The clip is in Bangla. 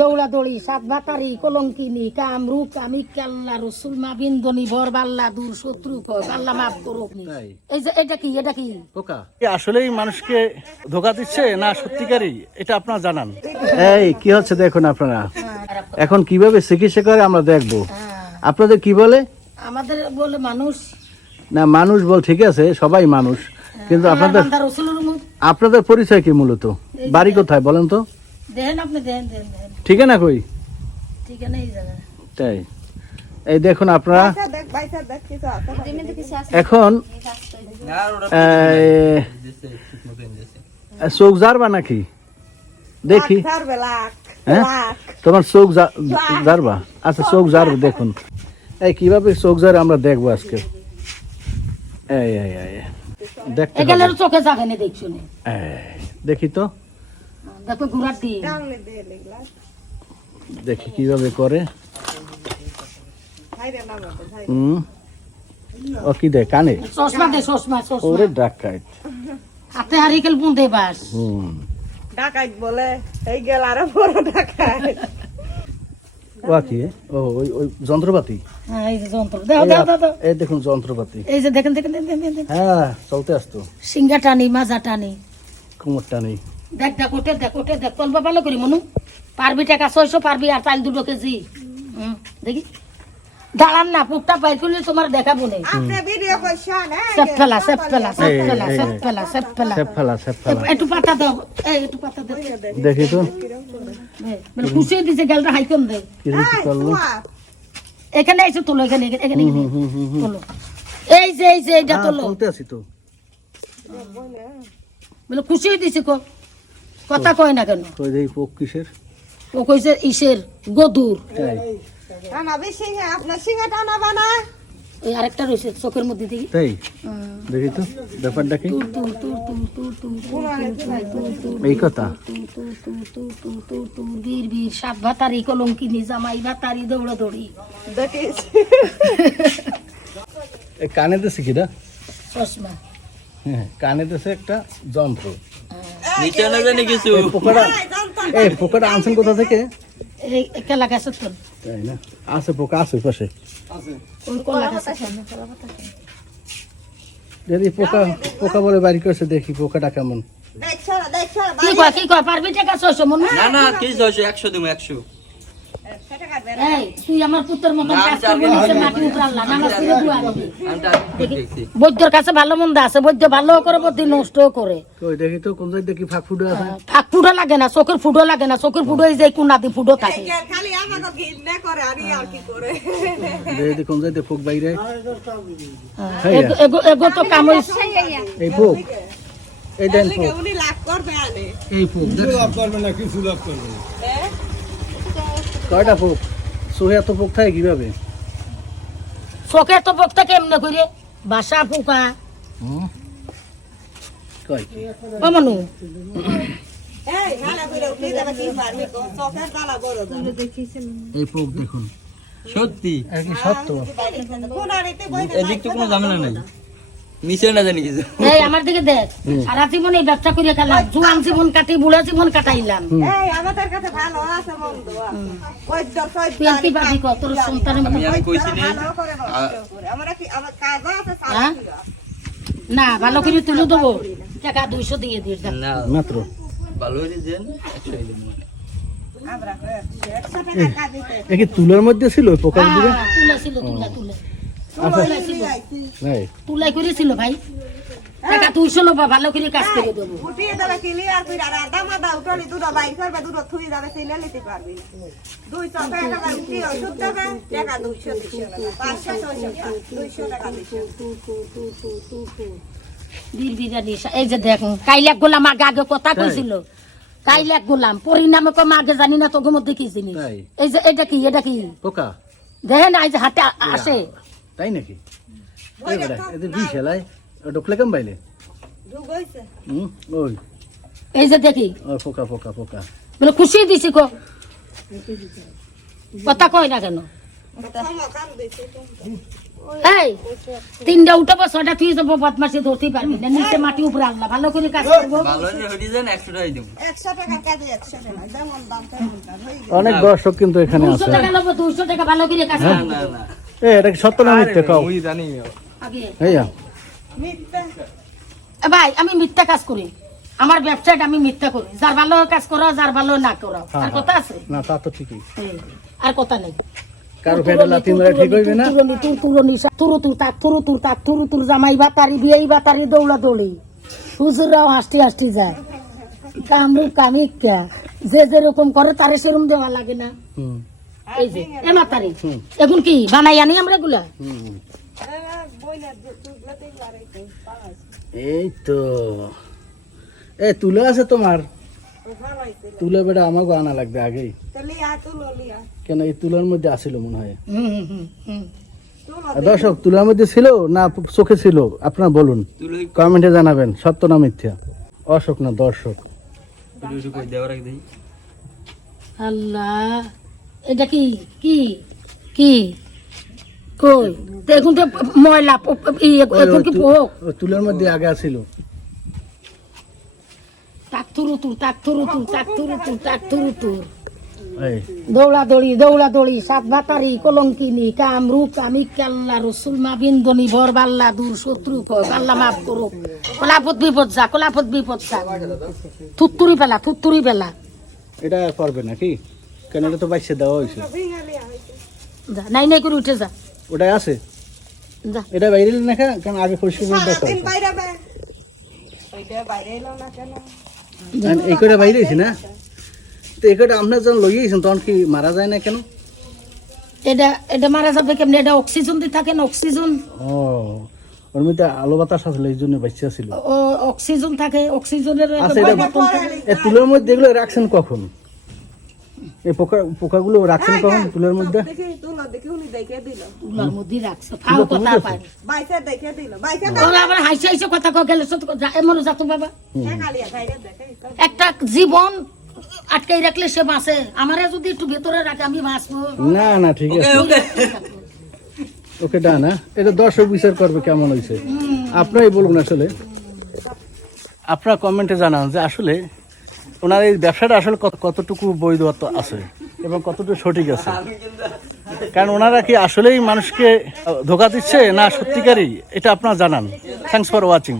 দৌড়াদৌড়ি সাত বাতারি কলঙ্কিনী কামরূপ কামিকাল্লা রসুল মা বিন্দনী বর বাল্লা দূর শত্রু আল্লাহ মাফ করুক। এই যে এটা কি পোকা আসলেই মানুষকে ধোকা দিচ্ছে না সত্যিকারই, এটা আপনারা জানান। এই কি হচ্ছে দেখুন আপনারা এখন কিভাবে চিকিৎসা করে আমরা দেখবো। আপনাদের কি বলে? আমাদের বলে মানুষ না, মানুষ বল ঠিক আছে, সবাই মানুষ, কিন্তু আপনাদের পরিচয় কি মূলত? বাড়ি কোথায় বলেন তো? দেখেন আপনি দেখেন ঠিকানা কই? ঠিকানা এই জায়গা। তাই এই দেখুন আপনারা এখন চোখ জারবা নাকি দেখি? হ্যাঁ তোমার চোখ জারবা? আচ্ছা চোখ জারবে দেখুন। এই কিভাবে চোখ জারে আমরা দেখবো আজকে। এই দেখতে চোখে যাবে না দেখছো দেখি তো, দেখো ঘুরাটি দেখি কিভাবে করে। ও কি দেখ কানে চশমা দে, চশমা ওরে ডাকাইত হাতে হারিকেল বুঁদে বাস ডাকাইত বলে এই গেল আর বড় ডাকাইত। ওয়া কি ওই যন্ত্রপাতি? হ্যাঁ এই যে যন্ত্র দাও এই দেখুন যন্ত্রপাতি, এই যে দেখেন হ্যাঁ চলতে আসতো। সিঙ্গা টানি মাজা টানি কোমর টানি দেখ ওটে দেখ তলবা ভালো করি মনু পারবি টাকা 600 পারবি আর চাল 2 কেজি দেখি দাঁড়ান না পুকটা পাই করলে তোমার দেখাবো না। আপনি ভিডিও করছেন সব ফেলা একটু পাতা দাও, এই একটু পাতা দাও দেখি তো। মানে খুশি দিছে গালটা হাইকম দে কি করলো? এখানে এসে তোলো, এখানে তোলো, এই যে এইটা তোলো। চলতে আসি তো বলে খুশি দিছে কথা কয় না কেন? কই দেই পোক কিসের? ও কইছে ইসের গদুর। তাই টানা বেশি আপনার সিঙ্গা টানা বানা ওই আরেকটা রইছে চোখের মধ্যে দেখি। তাই দেখি তো ব্যাপারটা কি। এই কথা বীর সাত ভাতারি কলঙ্কিনী জামাই ভাতারি দৌড়াদৌড়ি দেখিস। এই কানে দেশে কি না চশমা? হ্যাঁ কানে দেশে একটা যন্ত্র। নিচে না জানি কিছু এই পোকাটা আনছেন কোথা থেকে? এই কেলা গাছ তো তাই না, আছে পোকা আছে পাশে। ওই কলা গাছ যদি পোকা বলে বাড়ি করেছে, দেখি পোকাটা কেমন। কি কয় পারবি টাকা 600 মন না কি 100 দিমু 100। এই তুই আমার পুত্রের মতন কাজ করবি না, মাটি উতরাল্লা নামাজ পড়ে দুয়া দিবি। বৈদ্যর কাছে ভালো মন্দ আছে, বৈদ্য ভালো করে বুদ্ধি নষ্ট করে। কই দেখি তো কোন জায়গায় দেখি ফাঁক ফুটো আছে? ফাঁক ফুটো লাগে না, চোখের ফুটো লাগে না, চোখের ফুটো এই যে কোনাতে ফুটো থাকে। খালি আমাকে ঘৃণা করে আর কি করে। দেখি কোন জায়গায় পোক বাইরে। এগো তো কাম হইছে এই পোক, এই দেন পোক, উনি লাভ করবে আনে এই পোক লাভ করবে না, কিছু লাভ করবে না। কয়টা পোক সোহে এত পোক থাকে কিভাবে? চোখের তো পোকটা কেমনে করে বাসা পোকা কয় ও মনু এই হালা করে উঠে যাবে কি পারবে তো চোখের বালা বড় এই পোক দেখুন সত্যি আর কি সত্য। কোনারিতে বই এদিক তো কোনো ঝামেলা নাই, নিচে না জানি কিছু। এই আমার দিকে দেখ, সারা জীবন এই ব্যবসা করে খেলাম, জুয়ান জীবন কাটি বুড়া জীবন কাটাইলাম। এই আমাদের কাছে ভালো আছে মন্দ বৈদ্য তুই আর কি ভাবি কত তোর সন্তানের মতো? আমি কইছি নি আমরা কি আমার কাজ আছে হ্যাঁ? না ভালো করে তুলে দেবো, টাকা 200 দিয়ে দিয়ে যা। না মাত্র ভালো হইছে দেন 100 দিমু। আমরা 100 টাকা কাজ দিতে এ কি তুলার মধ্যে ছিল ওই পোকার দিকে? তুলে ছিল তুলাই করেছিল ভাই, টাকা 200 লোবা ভালো করে কাজ করে দেবো। উঠিয়ে দেবে ক্লিয়ার করে আর আদা মাদা উঠলি দুটো বাইর করবে দুটো থুই যাবে সিলে নিতে পারবি না। 200 টাকা উঠি ওষুধ দেবে টাকা 200 500 200 টাকা বিরিয়ানি এই যে দেখ কাইলাক গোলাম আগে কথা কইছিল, কাইলাক গোলাম পরিণামে কম আগে জানি না তোকে মধ্যে কি জিনিস। এই যে এটা কি পোকা দেখেন এই যে হাতে আসে তাই নাকি? এদের বি খেলায় ঢুকলে কেমন বাইলে ঢুকইছে ওই এই যে দেখি ওই পোকা পোকা পোকা বলে খুশি দিছি কথা কয় না কেন? ক্ষমা দিছে এই তিনটা উঠাবো ছয়টা তুই যাবো বদমাসি ধরতেই পারবি না নিচে মাটি উপরে আল্লাহ ভালো করে কাজ করবো ভালো হইলে হইতে যান 100 টাকাই দেব 100 টাকা কাজে 100 টাকা যেমন দাম তেমন কাজ হয়ে গেল অনেক দর্শক কিন্তু এখানে 200 আছে টাকা নেবো 200 টাকা ভালো করে কাজ না করবো না না এটা কি সত্য না মিথ্যে কও আগে এইয়া মিথ্যা এ ভাই আমি মিথ্যা কাজ করি আমার ব্যবসাটা আমি মিথ্যা করি যার ভালো কাজ করো যার ভালো না করো আর কথা আছে না তা তো ঠিকই এই, আর কথা নেই কারো পেটে লাথি মারা ঠিক হইবে না তুর জামাই বাতারি বিয়ে বাতারি দৌড়া দৌড়ি হুজুররাও হাসটি হাসটি যায় কামরূপ কামিকা যে যেরকম করে তারে সেরকম দেওয়া লাগে না হুম এই যে এ মাতারি এখন কি বানাই আনি আমরা গুলা বইলা দুধলাতে লাগাইতে পাওয়া এই তো এ তুলা আছে তোমার ভালো হইছে তুলা বেটা আমাকে আনা লাগবে আগেই তাহলে তুলো লিয়া কেন এই তুলার মধ্যে আসিল মনে হয় তুলো আর দর্শক তুলার মধ্যে ছিল না চোখে ছিল আপনারা বলুন তুলো কমেন্টে জানাবেন সত্য না মিথ্যা অশোক না দর্শক তুলো কই দেওয়ার আগে দেই আল্লাহ এটা কি কি কি কই দেখুন তো ময়লা এখন কি পোক ওই তুলার মধ্যে আগে আসিল এই দৌড়া দৌড়ি সাত বাতারি কলঙ্কিনী কামরূপ কামিকাল্লা রসুল মা বিন্দনী ভর বাল্লা দূর শত্রু আল্লাহ মাফ করো কলাপত বিপদ যা থুত্তুরি পেলা এটা পারবে নাকি কেন এটা তো বাইসে দেওয়া হয়েছে ভিঙা লিয়া হইছে যা নাই করে উঠে যা ওটাই আছে যা এটা বাইরে না কেন আগে পরিষ্কার করে দেখা দিন হয়েছে বাইরে বে ওইটা বাইরে এলো না কেন এই কটা বাইরে হয়েছে না তো এই কটা আপনার যখন লইয়েছেন তখন কি মারা যায় না কেন এটা মারা যাবে কেমনি এটা অক্সিজেন দিয়ে থাকে না অক্সিজেন ও ওর মধ্যে আলো বাতাস আসলে এই জন্য বাচ্চা ছিল ও অক্সিজেন থাকে অক্সিজেনের আচ্ছা এটা এই তুলোর মধ্যে এগুলো রাখছেন কখন এই পোকাগুলো রাখছেন কখন তুলোর মধ্যে দেখি তুলো দেখি উনি দেখে দিল তুলার মধ্যে রাখছে ফাও কথা পায় বাইসা দেখে দিল বাইসা ওরা আবার হাইসে কথা কও গেলে সত্য কথা এমন যা তো বাবা দেখা লিয়া বাইরে দেখে একটা জীবন আটকাই রাখলে সে বাঁচে আমারে যদি একটু ভেতরে রাখে আমি বাঁচবো না না ঠিক আছে ওকে ওকে ডান না এটা দর্শক বিচার করবে কেমন হয়েছে আপনারাই বলুন আসলে আপনারা কমেন্টে জানান যে আসলে ওনার এই ব্যবসাটা আসলে কতটুকু বৈধতা আছে এবং কতটুকু সঠিক আছে কারণ ওনারা কি আসলেই মানুষকে ধোকা দিচ্ছে না সত্যিকারই এটা আপনারা জানান থ্যাঙ্কস ফর ওয়াচিং